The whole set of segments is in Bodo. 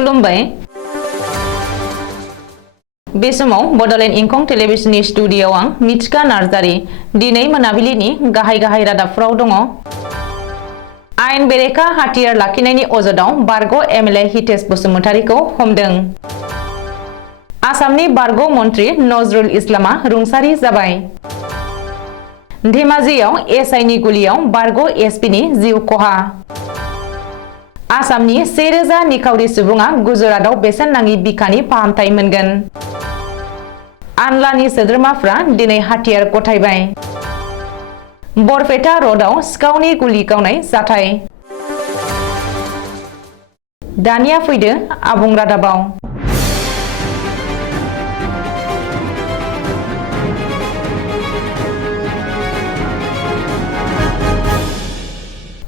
खुलुमबाय बे समाव बडलेण्ड इंखं टेलिभिजननि स्टुडिय'आव आं मिथिका नार्जारी दिनै मोनाबिलिनि गाहाय रादाबफोराव दङ। आयेन बेरेखा हाथियार लाखिनायनि अजदआव बारग' एमएलए हितेश बसुमतारीखौ हमदों। आसामनि बारग' मन्त्रि नजरुल इस्लामा रुंसारि जाबाय। धेमाजियाव एसआइनि गुलियाव बारग' एसपिनि जिउ खहा। आसामनि 1000 निखावरि सुबुङा गुजरातआव बेसेन नाङि बिखानि फाहामथाय मोनगोन। आनलानि सोद्रोमाफ्रा दिनै हाथियार गथायबाय। बरपेटा रडआव सिखावनि गुलि गावनाय जाथाय। दानिया फैदो आबुं रादाबाव।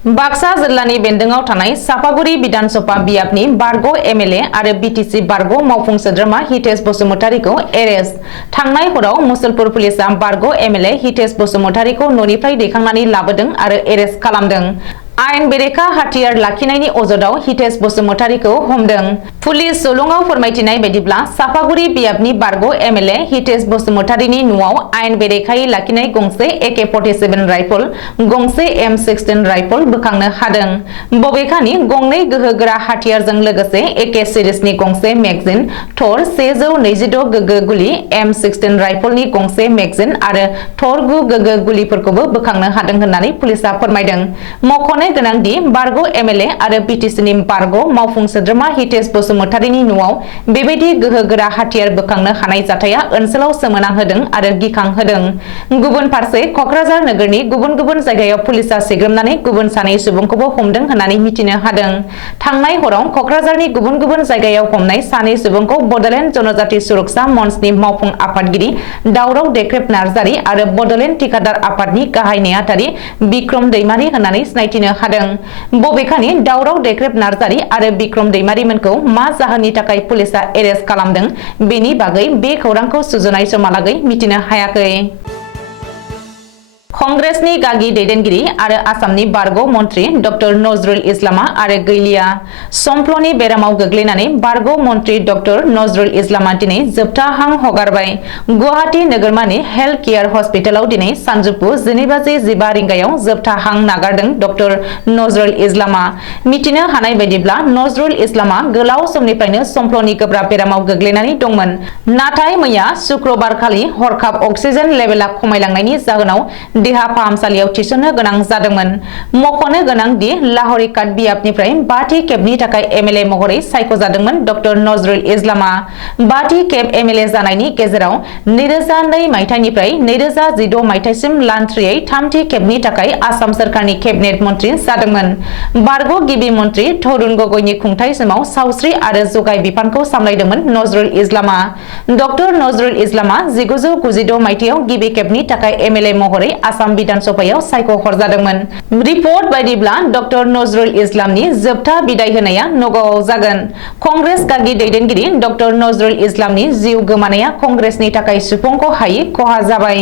बाक्सा जिल्लानि बेन्दोंआव थानाय सापागुरि विधानसभा बियाबनि बारग' एमएलए आरो बिटिसि बारग' मावफुं सोद्रोमा हितेश बसुमतारीखौ एरेस्ट। थांनाय हराव मुसलपुर पुलिसआ बारग' एमएलए हितेश बसुमतारीखौ न'निफ्राय दैखांनानै लाबोदों आरो एरेस्ट खालामदों। आयेन बेरेखा हाथियार लाखिनायनि अजदआव हितेश बसुमतारीखौ हमदों। पुलिस जलंगाव फोरमायथिनाय बायदिब्ला सापागुरि बियाबनि बारग' एमएलए हितेश बसुमतारीनि न'आव आयेन बेरेखायै लाखिनाय गंसे AK-47 राइफल, गंसे M16 राइफल बोखांनो हादों। बबेखानि गंनै गोहोगोरा हाथियारजों लोगोसे AK सिरिजनि गंसे मेगजिन, थर 126 गोगो गुलि, M16 राइफलनि गंसे मेगजिन आरो थर 9 गोगो गुलिफोरखौबो बोखांनो हादों होननानै पुलिसआ फोरमायदों। मख'नो गोनांदि बारग' एमएलए आरो बिटिसिनि बारग' मावफुं सोद्रोमा हितेश बसुमतारीनि न'आव बेबायदि गोहोगोरा हाथियार बोखांनो हानाय जाथाया ओनसोलाव सोमोनांहोदों आरो गिखांहोदों। गुबुन फारसे क'क्राझार नोगोरनि गुबुन गुबुन जायगायाव पुलिसआ सिग्रोमनानै गुबुन सानै सुबुंखौबो हमदों होननानै मिथिनो हादों। थांनाय हराव क'क्राझारनि गुबुन गुबुन जायगायाव हमनाय सानै सुबुंखौ बडलेण्ड जनजाति सुरक्षा मन्चनि मावफुं आफादगिरि दावराव देख्रेब नार्जारी आरो बडलेण्ड थिखादार आफादनि गाहाय नेहाथारि बिक्रम दैमारी होननानै सिनायथिनो हादों। बबेखानि दावराव देख्रेब नार्जारी आरो बिक्रम दैमारीमोनखौ मा जाहोननि थाखाय पुलिसआ एरेस्ट खालामदों बेनि बागै बे खौरांखौ सुजुनाय समहालागै मिथिनो हायाखै। कंग्रेसनि गागि दैदेनगिरि आरो आसामनि बारग' मन्त्रि डक्टर नजरुल इस्लामा आरो गैलिया। समफ्लनि बेरामाव गोग्लैनानै बारग' मन्त्रि डक्टर नजरुल इस्लामा दिनै जोबथा हां हगारबाय। गुवाहाटी नोगोरमानि हेल्थ केयार हस्पिटालाव दिनै सानजौफु 12:15 रिंगायाव जोबथा हां नागारदों डक्टर नजरुल इस्लामा। मिथिनो हानाय बायदिब्ला नजरुल इस्लामा गोलाव समनिफ्रायनो समफ्लनि गोब्राब बेरामाव गोग्लैनानै दंमोन। नाथाय मैया शुक्रबारखालि हरखाब अक्सिजेन लेभेला खमायलांनायनि जाहोनाव देहा फाहामसालियाव थिसननो गोनां जादोंमोन। मख'नो गोनां दि लाहौरीकाट बियाबनिफ्राय 5थि खेबनि थाखाय एमएलए महरै सायख'जादोंमोन डक्टर नजरुल इस्लामा। 5थि खेब एमएलए जानायनि गेजेराव 2002 मायथाइनिफ्राय 2016 मायथाइसिम लान्थ्रियै 3थि खेबनि थाखाय आसाम सोरखारनि केबिनेट मन्त्रि जादोंमोन। बारग' गिबि मन्त्रि तरुण गगैनि खुंथाय समाव सावस्रि आरो जगाय बिफानखौ सामलायदोंमोन नजरुल इस्लामा। डक्टर नजरुल इस्लामा 1996 मायथाइयाव गिबि खेबनि थाखाय एमएलए महरै आसाम बिधानसभायाव सायख'हरजादोंमोन। रिपर्ट बायदिब्ला डक्टर नजरुल इस्लामनि जोबथा बिदाय होनाया नगावआव जागोन। कंग्रेस गागि दैदेनगिरि डक्टर नजरुल इस्लामनि जिउ गोमानाया कंग्रेसनि थाखाय सुफुंख' हायै खहा जाबाय।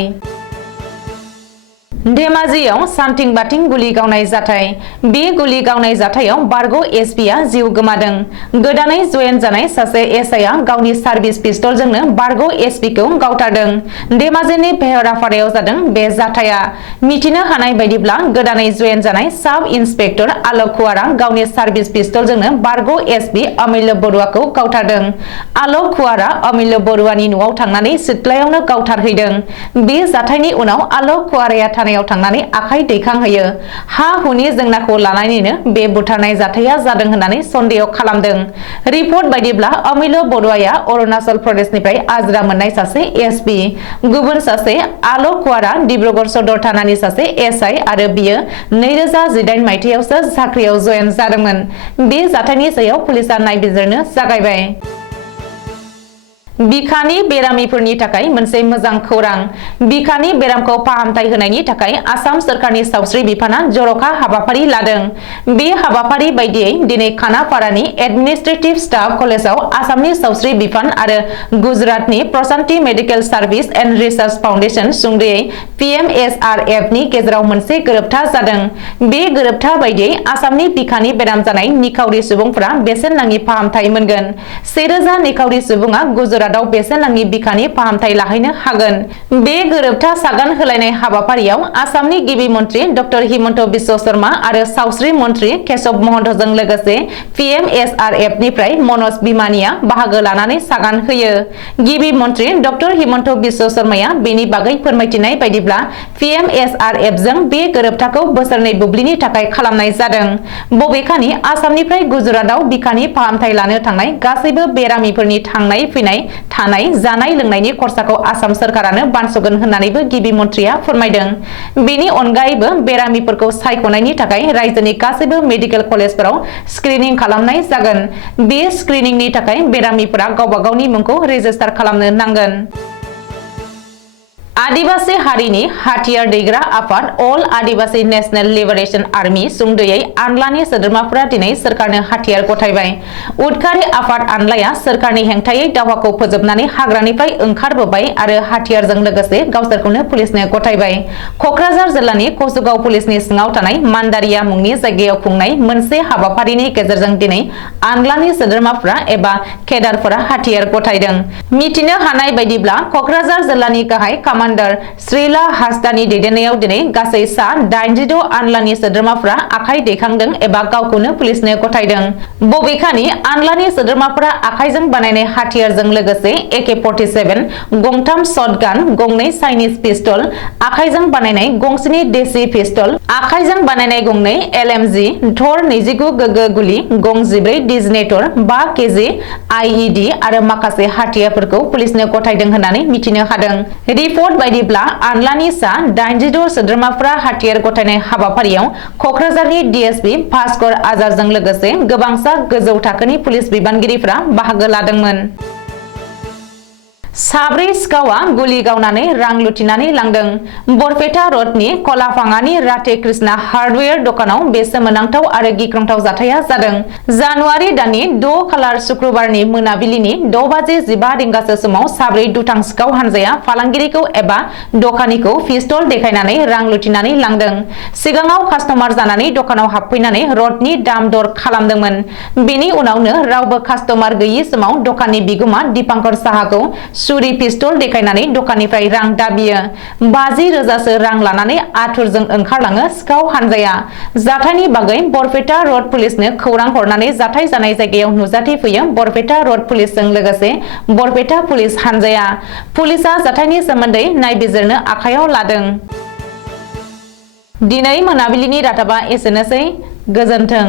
धेमाजियाव सानथिं बाथिं गुलि गावनाय जाथाय। बे गुलि गावनाय जाथायाव बारग' एसपिआ जिउ गोमादों। गोदानै जयेन जानाय सासे एसआइआ गावनि सार्भिस पिस्तलजोंनो बारग' एसपिखौ गावथारदों। धेमाजिनि भेहरापारायाव जादों बे जाथाया। मिथिनो हानाय बायदिब्ला गोदानै जयेन जानाय साब इन्सपेक्टर आलक कुवारा गावनि सार्भिस पिस्तलजोंनो बारग' एसपि अमिल्य बरुवाखौ गावथारदों। आलक कुवारा अमिल्य बरुवानि न'आव थांनानै सिथ्लायावनो गावथारहैदों। बे जाथायनि उनाव आलक कुवाराया थानायाव थांनानै आखाइ दैखांहैयो। हा-हुनि जेंनाखौ लानानैनो बे बुथारनाय जाथाया जादों होननानै सन्देह खालामदों। रिपर्ट बायदिब्ला अमिल्य बरुवाया अरुणाचल प्रदेशनिफ्राय आजिरा मोननाय सासे एसपि। गुबुन सासे आलक कुवारा डिब्रुगड़ सदर थानानि सासे एसआइ आरो बियो 2018 मायथाइयावसो साख्रियाव जयेन जादोंमोन। बे जाथायनि सायाव पुलिसआ नायबिजिरनो जागायबाय। बिखानि बेरामिफोरनि थाखाय मोनसे मोजां खौरां। बिखानि बेरामखौ फाहामथाय होनायनि थाखाय आसाम सोरखारनि सावस्रि बिफाना जर'खा हाबाफारि लादों। बे हाबाफारि बायदियै दिनै खानापारानि एडमिनिस्ट्रेटिभ स्टाफ कलेजाव आसामनि सावस्रि बिफान आरो गुजरातनि Prashanti medical service and research foundation सुंद'यै PMSRF नि गेजेराव मोनसे गोरोबथा जादों। बे गोरोबथा बायदियै आसामनि बिखानि बेराम जानाय निखावरि सुबुंफोरा बेसेन नाङि फाहामथाय मोनगोन। 1000 निखावरि सुबुङा गुजरातआव बेसेन नाङि बिखानि फाहामथाय लाहैनो हागोन। बे गोरोबथा सागान होलायनाय हाबाफारियाव आसामनि गिबि मन्त्रि डक्टर हिमन्त बिश्व शर्मा आरो सावस्रि मन्त्रि केशव महन्तजों लोगोसे PMSRF निफ्राय मनज बिमानिया बाहागो लानानै सागान होयो। गिबि मन्त्रि डक्टर हिमन्त बिश्व शर्माया बेनि बागै फोरमायथिनाय बायदिब्ला PMSRF जों बे गोरोबथाखौ बोसोरनै बुब्लिनि थाखाय खालामनाय जादों। बबेखानि आसामनिफ्राय गुजरातआव बिखानि फाहामथाय लानो थांनाय गासैबो बेरामिफोरनि थांनाय फैनाय थानाय जानाय लोंनायनि खरसाखौ आसाम सोरखारानो बानस'गोन होननानैबो गिबि मन्थ्रिया फोरमायदों। बेनि अनगायैबो बेरामिफोरखौ सायख'नायनि थाखाय रायजोनि गासैबो मेडिकेल कलेजफोराव स्क्रिनिं खालामनाय जागोन। बे स्क्रिनिंनि थाखाय बेरामिफोरा गावबा गावनि मुंखौ रेजिस्टार खालामनो नांगोन। आदिबासी हारिनि हाथियार दैग्रा आफाद अल आदिबासी नेशनेल लिबारेशन आर्मी सुंद'यै आनलानि सोद्रोमाफोरा दिनै सोरखारनो हाथियार गथायबाय। उदखारि आफाद आनलाया सोरखारनि हेंथायै दावहाखौ फोजोबनानै हाग्रानिफ्राय ओंखारबोबाय आरो हाथियारजों लोगोसे गावसोरखौनो पुलिसनो गथायबाय। कक्राझार जिल्लानि कसुगाव पुलिसनि सिङाव थानाय मान्दारिया मुंनि जायगायाव खुंनाय मोनसे हाबाफारिनि गेजेरजों दिनै आनलानि सोद्रोमाफोरा एबा केडारफोरा हाथियार गथायदों। मिथिनो हानाय बायदिब्ला कक्राझार जिल्लानि गाहाय कामान्डार श्रीला हासदानि दैदेननायाव दिनै गासै सा 86 आनलानि सोद्रोमाफोरा आखाइ दैखांदों एबा गावखौनो पुलिसनो गथायदों। बबेखानि आनलानि सोद्रोमाफोरा आखाइजों बानायनाय हाथियारजों लोगोसे AK-47, गंथाम शटगान, गंनै चाइनिज पिस्तल, आखाइजों बानायनाय गंसेनि देसी पिस्तल, आखाइजों बानायनाय गंनै LMG, धर 29 गोगो गुलि, गं 14 डिजनेटर, 5 केजि IED आरो माखासे हाथियारफोरखौ पुलिसनो गथायदों होननानै मिथिनो हादों। रिपर्ट बायदिब्ला आनलानि सा 86 सोद्रोमाफोरा हाथियार गथायनाय हाबाफारियाव कक्राझारनि DSP भास्कर आजारजों लोगोसे गोबांसा गोजौ थाखोनि पुलिस बिबानगिरिफोरा बाहागो लादोंमोन। साब्रै सिखावा गुलि गावनानै रां लुथिनानै लांदों। बरपेटा रडनि कलाफाङानि राधे कृष्णा हार्डवेयर दखानाव बे सोमोनांथाव आरो गिख्रंथाव जाथाया जादों। जानुवारि दाननि 6 खालार शुक्रबारनि मोनाबिलिनि 6:15 रिंगासो समाव साब्रै दुथां सिखाव हानजाया फालांगिरिखौ एबा दखानिखौ पिस्तल देखायनानै रां लुथिनानै लांदों। सिगाङाव कास्टमार जानानै दखानाव हाबफैनानै रडनि दाम दर खालामदोंमोन। बेनि उनावनो रावबो कास्टमार गैयि समाव दखाननि बिगोमा दीपांकर साहाखौ सुरि पिस्तल देखायनानै दखाननिफ्राय रां दाबियो। 50,000सो रां लानानै आथुरजों ओंखारलाङो सिखाव हानजाया। जाथायनि बागै बरपेटा रड पुलिसनो खौरां हरनानै जाथाय जानाय जायगायाव नुजाथिफैयो बरपेटा रड पुलिसजों लोगोसे बरपेटा पुलिस हानजाया। पुलिसआ जाथायनि सोमोन्दै नायबिजिरनो आखायाव लादों। दिनै मोनाबिलिनि रादाबा एसेनोसै। गोजोन्थों।